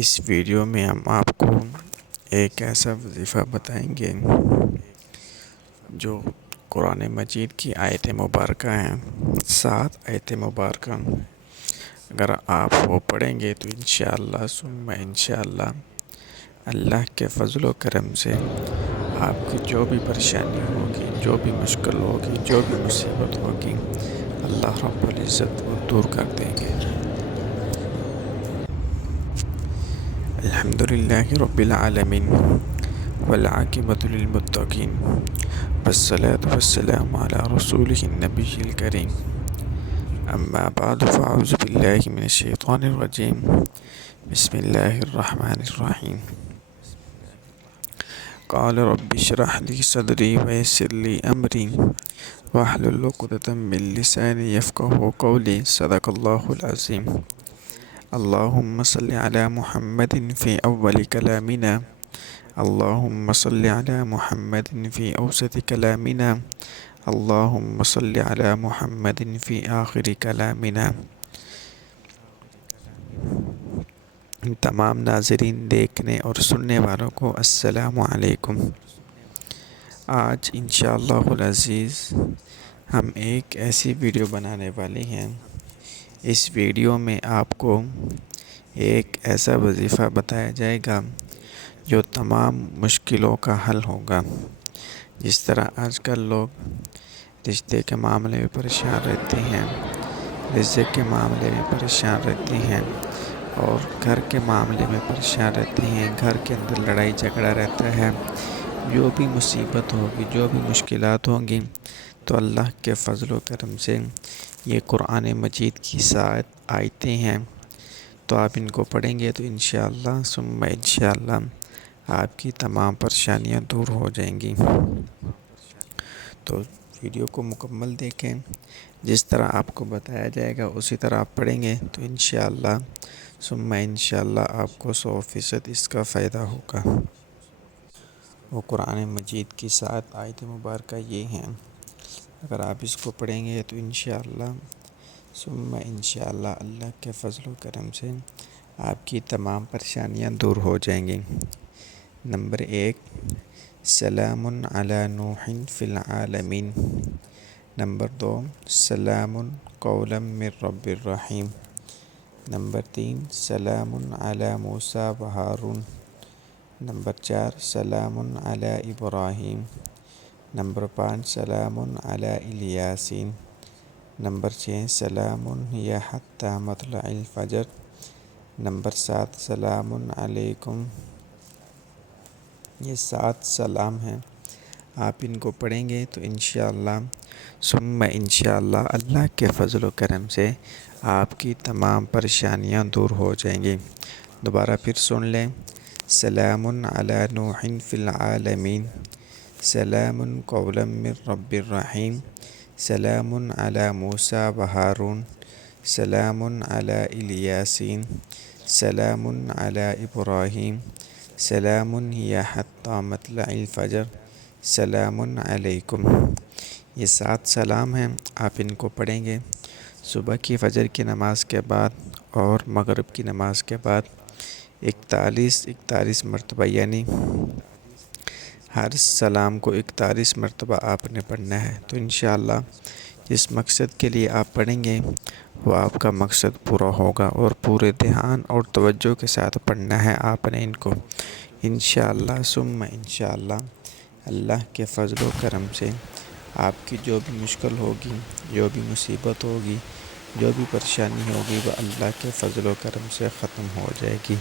اس video میں ہم آپ کو ایک ایسا وظیفہ بتائیں گے جو قرآن مجید کی آیت مبارکہ ہیں، 7 آیت مبارکہ۔ اگر آپ وہ پڑھیں گے تو انشاءاللہ ثم انشاءاللہ اللہ کے فضل و کرم سے آپ کی جو بھی پریشانی ہوگی، جو بھی مشکل ہوگی، جو بھی مصیبت ہوگی، اللہ رب العزت وہ دور کر دیں گے۔ الحمدللہ رب العالمین والعاقبۃ للمتقین والصلاة والسلام علی رسولہ النبی الکریم، اما بعد فاعوذ باللہ من الشیطان الرجیم، بسم اللہ الرحمن الرحیم۔ قال رب اشرح لی صدری ویسر لی امری واحلل عقدۃ من لسانی یفقہوا قولی، صدق اللہ العظیم۔ اللہم صل علی محمد فی اول کلامنا، اللہم صل علی محمد فی اوسط کلامنا، اللہم صل علی محمد فی آخر کلامنا۔ تمام ناظرین، دیکھنے اور سننے والوں کو السلام علیکم۔ آج انشاءاللہ العزیز ہم ایک ایسی ویڈیو بنانے والے ہیں۔ اس ویڈیو میں آپ کو ایک ایسا وظیفہ بتایا جائے گا جو تمام مشکلوں کا حل ہوگا۔ جس طرح آج کل لوگ رشتے کے معاملے میں پریشان رہتے ہیں، رزق کے معاملے میں پریشان رہتے ہیں، اور گھر کے معاملے میں پریشان رہتے ہیں، گھر کے اندر لڑائی جھگڑا رہتا ہے، جو بھی مصیبت ہوگی، جو بھی مشکلات ہوں گی، تو اللہ کے فضل و کرم سے یہ قرآن مجید کی 7 آیتیں ہیں، تو آپ ان کو پڑھیں گے تو انشاءاللہ ثم انشاءاللہ آپ کی تمام پریشانیاں دور ہو جائیں گی۔ تو ویڈیو کو مکمل دیکھیں، جس طرح آپ کو بتایا جائے گا اسی طرح آپ پڑھیں گے تو انشاءاللہ ثم انشاءاللہ آپ کو 100% اس کا فائدہ ہوگا۔ وہ قرآن مجید کی 7 آیت مبارکہ یہ ہیں، اگر آپ اس کو پڑھیں گے تو انشاءاللہ ثم انشاءاللہ اللہ کے فضل و کرم سے آپ کی تمام پریشانیاں دور ہو جائیں گی۔ نمبر 1، سلام علی نوح فی العالمین۔ نمبر 2، سلام قولا من رب الرحیم۔ نمبر 3، سلام علی موسیٰ و ہارون۔ نمبر 4، سلام علی ابراہیم۔ نمبر 5، سلام علی الیاسین۔ نمبر 6، سلام ہی حتی مطلع الفجر۔ نمبر 7، سلام علیکم۔ یہ 7 سلام ہیں، آپ ان کو پڑھیں گے تو انشاءاللہ ثم انشاءاللہ اللہ کے فضل و کرم سے آپ کی تمام پریشانیاں دور ہو جائیں گی۔ دوبارہ پھر سن لیں، سلام علی نوح فی العالمین، سلام قولا من رب الرحیم، سلام علی موسیٰ و ہارون، سلام علی الیاسین، سلام علی ابراہیم، سلام ہی حتی مطلع الفجر، سلام علیکم۔ یہ 7 سلام ہیں، آپ ان کو پڑھیں گے صبح کی فجر کی نماز کے بعد اور مغرب کی نماز کے بعد 41 مرتبہ، یعنی ہر سلام کو 41 مرتبہ آپ نے پڑھنا ہے۔ تو انشاءاللہ جس مقصد کے لیے آپ پڑھیں گے وہ آپ کا مقصد پورا ہوگا، اور پورے دھیان اور توجہ کے ساتھ پڑھنا ہے آپ نے ان کو انشاءاللہ ثم انشاءاللہ اللہ کے فضل و کرم سے آپ کی جو بھی مشکل ہوگی، جو بھی مصیبت ہوگی، جو بھی پریشانی ہوگی، وہ اللہ کے فضل و کرم سے ختم ہو جائے گی۔